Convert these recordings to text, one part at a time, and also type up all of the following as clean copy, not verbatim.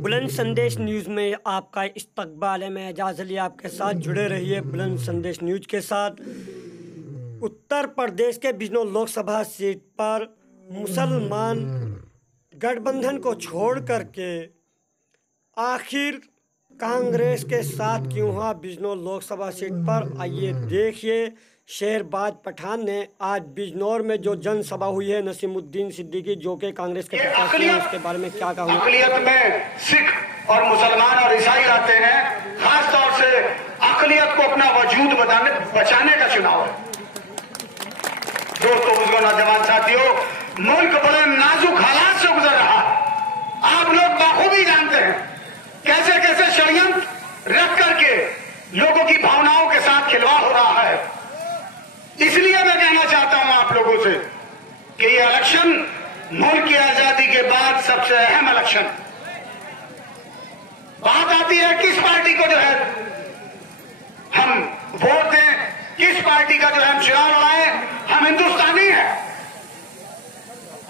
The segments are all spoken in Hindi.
बुलंद संदेश न्यूज़ में आपका इस्तकबाल है। मैं एजाज अली आपके साथ जुड़े रहिए बुलंद संदेश न्यूज़ के साथ। उत्तर प्रदेश के बिजनौर लोकसभा सीट पर मुसलमान गठबंधन को छोड़ करके आखिर कांग्रेस के साथ क्यों हुआ बिजनौर लोकसभा सीट पर, आइए देखिए। शहरबाज पठान ने आज बिजनौर में जो जनसभा हुई है नसीमुद्दीन सिद्दीकी जो कि कांग्रेस के प्रत्याशी हैं, उसके बारे में क्या कहा। अकलियत में सिख और मुसलमान और ईसाई आते हैं, खास तौर से अकलियत को अपना वजूद बचाने का चुनाव है। दोस्तों, बुजुर्गों, नौजवान साथियों, मुल्क बड़े नाजुक हालात से गुजर रहा है। आप लोग बखूबी जानते हैं कैसे कैसे षड्यंत्र रख करके लोगों की भावनाओं के साथ खिलवाड़ हो रहा है। इसलिए मैं कहना चाहता हूं आप लोगों से कि ये इलेक्शन मुल्क की आजादी के बाद सबसे अहम इलेक्शन। बात आती है किस पार्टी को जो है हम वोट दें, किस पार्टी का जो है हम चुनाव लड़ाएं। हम हिंदुस्तानी हैं,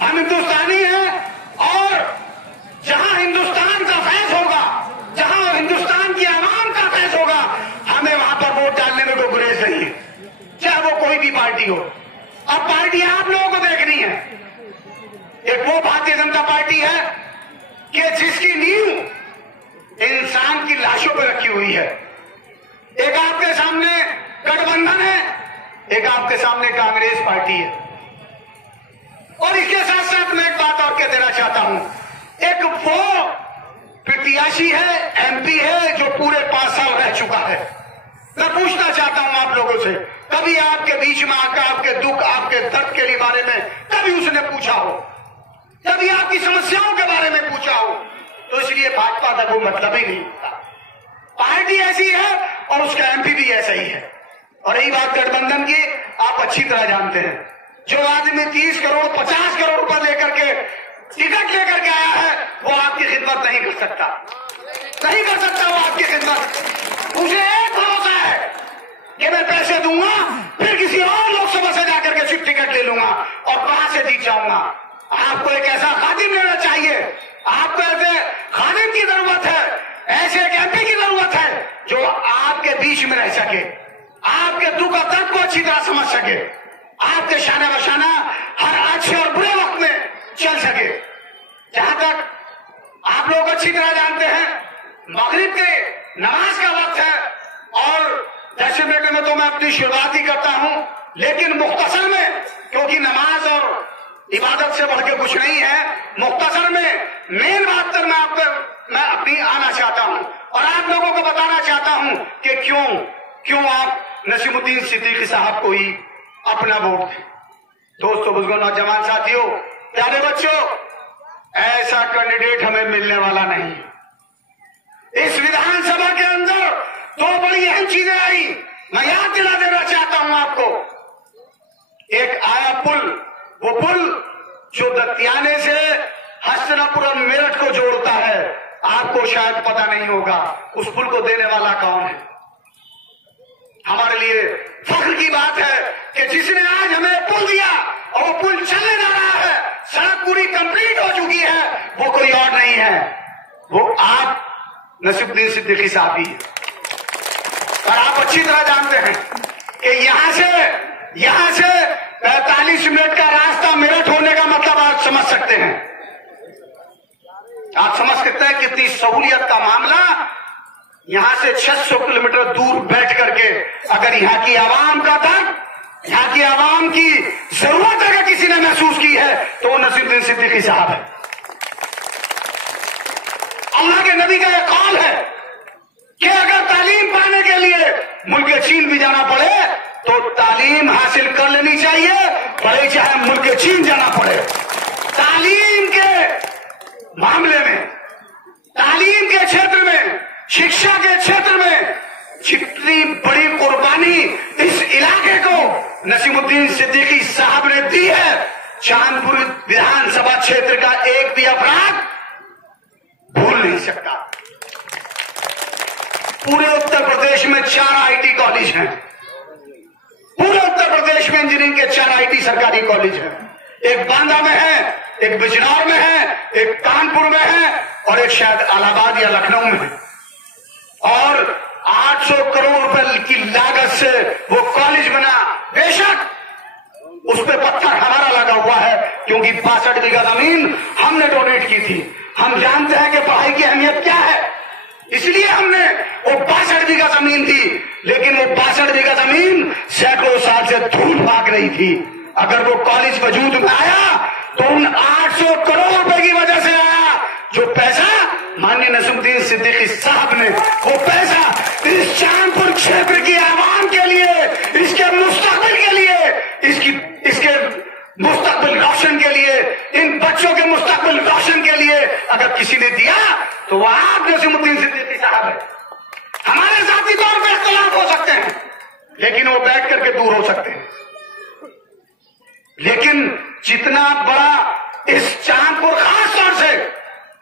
हम हिंदुस्तानी हैं और जहां हिंदुस्तान का फैज होगा, जहां हिंदुस्तान की आवाम का फैज होगा, हमें वहां पर वोट डालने में कोई गुरेज नहीं है, चाहे वो कोई भी पार्टी हो। अब पार्टी आप लोगों को देखनी है। एक वो भारतीय जनता पार्टी है कि जिसकी नींव इंसान की लाशों पर रखी हुई है। एक आपके सामने गठबंधन है, एक आपके सामने कांग्रेस पार्टी है। और इसके साथ साथ मैं एक बात और कह देना चाहता हूं, एक वो प्रत्याशी है, एमपी है जो पूरे 5 साल रह चुका है। मैं पूछना चाहता हूं आप लोगों से, कभी आपके बीच में आकर आपके दुख, आपके दर्द के बारे में कभी उसने पूछा हो, कभी आपकी समस्याओं के बारे में पूछा हो? तो इसलिए भाजपा का कोई मतलब ही नहीं होता। पार्टी ऐसी है और उसका एमपी भी ऐसा ही है। और यही बात गठबंधन की आप अच्छी तरह जानते हैं। जो आदमी 30 करोड़ 50 करोड़ रुपए लेकर के टिकट लेकर के आया है, वो आपकी खिदमत नहीं कर सकता, नहीं कर सकता वो आपकी खिदमत। उसे एक भरोसा है कि मैं पैसे दूंगा, फिर किसी और लोकसभा से जाकर के सिर्फ टिकट ले लूंगा और वहां से जीत जाऊंगा। आपको एक ऐसा खादिम लेना चाहिए, आपको ऐसे खादिम की जरूरत है, ऐसे एक एमपी की जरूरत है जो आपके बीच में रह सके, आपके दुख और दर्द को अच्छी तरह समझ सके, आपके शाना बशाना हर अच्छे और बुरे वक्त में चल सके। जहां तक आप लोग अच्छी तरह जानते हैं, मगरिब के नमाज का वक्त है और 10 मिनट में तो मैं अपनी शुरुआत ही करता हूं, लेकिन मुख्तसर में, क्योंकि नमाज और इबादत से बढ़ के कुछ नहीं है, मुख्तसर में मेन बात पर मैं अपनी आना चाहता हूं और आप लोगों को बताना चाहता हूं कि क्यों आप नसीमुद्दीन सिद्दीकी साहब को ही अपना वोट दें। दोस्तों, बुजुर्गों, नौजवान साथियों, प्यारे बच्चों, ऐसा कैंडिडेट हमें मिलने वाला नहीं। इस विधानसभा के अंदर 2 बड़ी अहम चीजें आई, मैं याद दिला देना चाहता हूं आपको। एक आया पुल, वो पुल जो दतियाने से हस्तिनापुर मेरठ को जोड़ता है, आपको शायद पता नहीं होगा उस पुल को देने वाला कौन है। हमारे लिए फख्र की बात है कि जिसने आज हमें पुल दिया और वो पुल चलने जा रहा है, सड़क पूरी कंप्लीट हो चुकी है, वो कोई और नहीं है, वो आप नसीमुद्दीन सिद्दीकी साहब ही है। और आप अच्छी तरह जानते हैं कि यहां से 45 मिनट का रास्ता मेरठ होने का मतलब आप समझ सकते हैं। आप समझ सकते हैं कितनी सहूलियत का मामला। यहां से 600 किलोमीटर दूर बैठ करके अगर यहाँ की आवाम का दर्द, यहाँ की आवाम की जरूरत अगर किसी ने महसूस की है तो वो नसीमुद्दीन सिद्दीकी साहब है। अल्लाह के नबी का यह कौल है कि अगर तालीम पाने के लिए मुल्क चीन भी जाना पड़े तो तालीम हासिल कर लेनी चाहिए, भले चाहे मुल्क चीन जाना पड़े। तालीम के मामले में, तालीम के क्षेत्र में, शिक्षा के क्षेत्र में जितनी बड़ी कुर्बानी इस इलाके को नसीमुद्दीन सिद्दीकी साहब ने दी है, चांदपुर विधानसभा क्षेत्र का एक भी अपराध भूल नहीं सकता। पूरे उत्तर प्रदेश में 4 आईटी कॉलेज हैं, पूरे उत्तर प्रदेश में इंजीनियरिंग के 4 आईटी सरकारी कॉलेज हैं। एक बांदा में है, एक बिजनौर में है, एक कानपुर में है और एक शायद इलाहाबाद या लखनऊ में है। और 800 करोड़ रुपए की लागत से वो कॉलेज बना। बेशक उस पे पत्थर हमारा लगा हुआ है, क्योंकि 62 बीघा जमीन हमने डोनेट की थी। हम जानते हैं कि पढ़ाई की अहमियत क्या है, इसलिए हमने वो 62 बीघा जमीन दी। लेकिन वो 62 बीघा जमीन सैकड़ों साल से धूल भाग रही थी। अगर वो कॉलेज वजूद में आया तो उन 800 करोड़ रुपए की वजह से आया। जो पैसा माननीय नसीमुद्दीन सिद्दीकी साहब ने, वो पैसा इस चांदपुर क्षेत्र की आवाम के लिए, इसके मुस्तकबिल के लिए, इसके मुस्तकबिल रोशन के लिए, इन बच्चों के मुस्तकबिल रोशन के लिए अगर किसी ने दिया तो वो आप नसीमुद्दीन सिद्दीकी साहब है। हमारे जाती तौर पर इख्तिलाफ हो सकते हैं, लेकिन वो बैठ करके दूर हो सकते हैं। लेकिन जितना बड़ा इस चांदपुर, खास तौर से,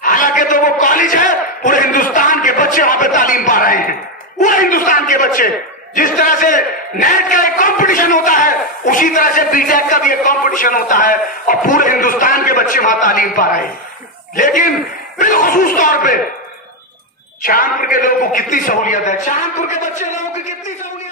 हालांकि तो वो कॉलेज है, पूरे हिंदुस्तान के बच्चे वहां पे तालीम पा रहे हैं। पूरे हिंदुस्तान के बच्चे, जिस तरह से नेट का एक कंपटीशन होता है, उसी तरह से बीटेक का भी एक कंपटीशन होता है, और पूरे हिंदुस्तान के बच्चे वहां तालीम पा रहे हैं। लेकिन बिलखुसूस तौर पे चांदपुर के लोगों को कितनी सहूलियत है, चांदपुर के बच्चे लोगों की कितनी सहूलियत